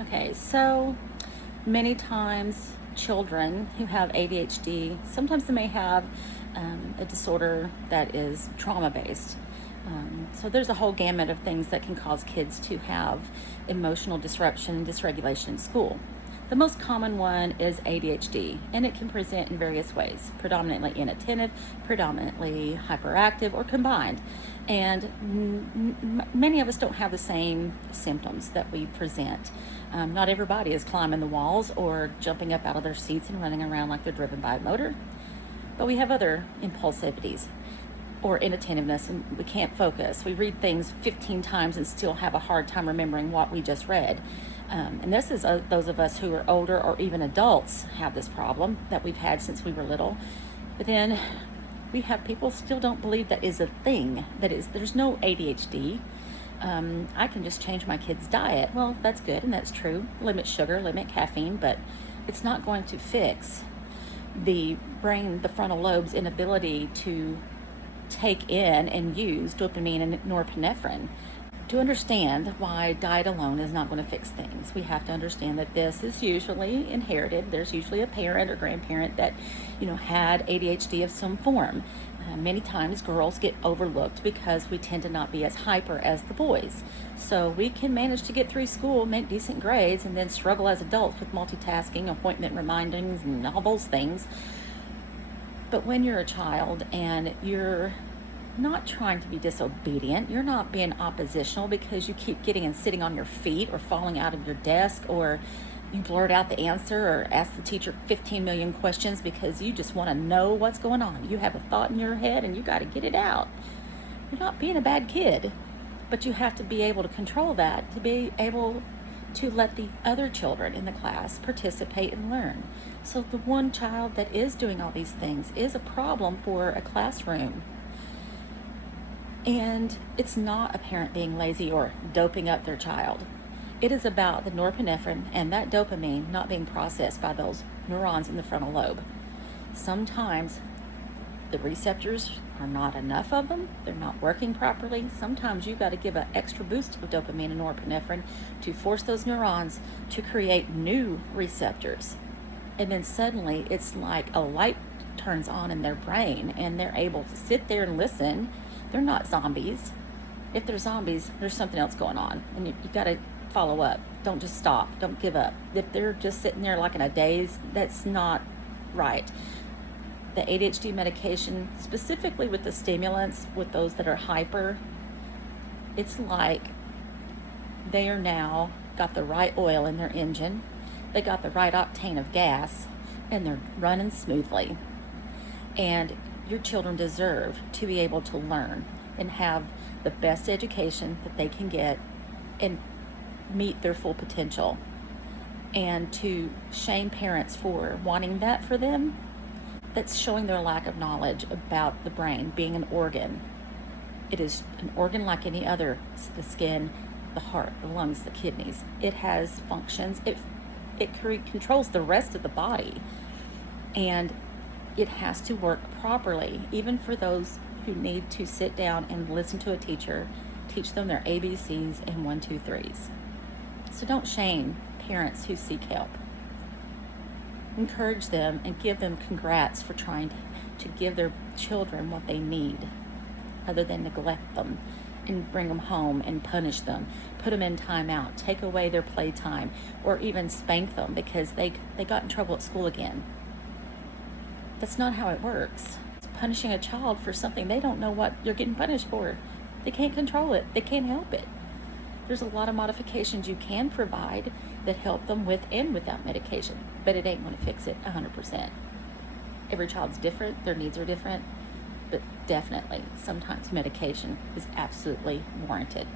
Okay, so many times children who have ADHD, sometimes they may have a disorder that is trauma based. So there's a whole gamut of things that can cause kids to have emotional disruption and dysregulation in school. The most common one is ADHD, and it can present in various ways, predominantly inattentive, predominantly hyperactive, or combined. And many of us don't have the same symptoms that we present. Not everybody is climbing the walls or jumping up out of their seats and running around like they're driven by a motor, but we have other impulsivities or inattentiveness, and we can't focus. We read things 15 times and still have a hard time remembering what we just read. And this is those of us who are older or even adults have this problem that we've had since we were little. But then we have people still don't believe that is a thing. There's no ADHD. I can just change my kid's diet. Well, that's good and that's true. Limit sugar, limit caffeine, but it's not going to fix the brain, the frontal lobe's inability to take in and use dopamine and norepinephrine. To understand why diet alone is not going to fix things, we have to understand that this is usually inherited. There's usually a parent or grandparent that, had ADHD of some form. Many times girls get overlooked because we tend to not be as hyper as the boys. So we can manage to get through school, make decent grades, and then struggle as adults with multitasking, appointment remindings, and all those things. But when you're a child and you're not trying to be disobedient, you're not being oppositional because you keep getting and sitting on your feet or falling out of your desk, or you blurt out the answer or ask the teacher 15 million questions because you just want to know what's going on. You have a thought in your head and you got to get it out. You're not being a bad kid, but you have to be able to control that to be able to let the other children in the class participate and learn. So the one child that is doing all these things is a problem for a classroom. And it's not a parent being lazy or doping up their child. It is about the norepinephrine and that dopamine not being processed by those neurons in the frontal lobe. Sometimes the receptors are not enough of them. They're not working properly. Sometimes you got to give an extra boost of dopamine and norepinephrine to force those neurons to create new receptors. And then suddenly it's like a light turns on in their brain and they're able to sit there and listen. They're not zombies. If they're zombies, there's something else going on. And you got to follow up. Don't just stop. Don't give up. If they're just sitting there like in a daze, that's not right. The ADHD medication, specifically with the stimulants, with those that are hyper, it's like they are now got the right oil in their engine. They got the right octane of gas, and they're running smoothly. And your children deserve to be able to learn and have the best education that they can get and meet their full potential. And to shame parents for wanting that for them, that's showing their lack of knowledge about the brain being an organ. It is an organ like any other: the skin, the heart, the lungs, the kidneys. It has functions. It controls the rest of the body. And it has to work properly, even for those who need to sit down and listen to a teacher teach them their ABCs and 1, 2, 3s. So don't shame parents who seek help. Encourage them and give them congrats for trying to give their children what they need, other than neglect them and bring them home and punish them, put them in timeout, take away their playtime, or even spank them because they got in trouble at school again. That's not how it works. It's punishing a child for something they don't know what you're getting punished for. They can't control it. They can't help it. There's a lot of modifications you can provide that help them with and without medication, but it ain't going to fix it 100%. Every child's different. Their needs are different, but definitely sometimes medication is absolutely warranted.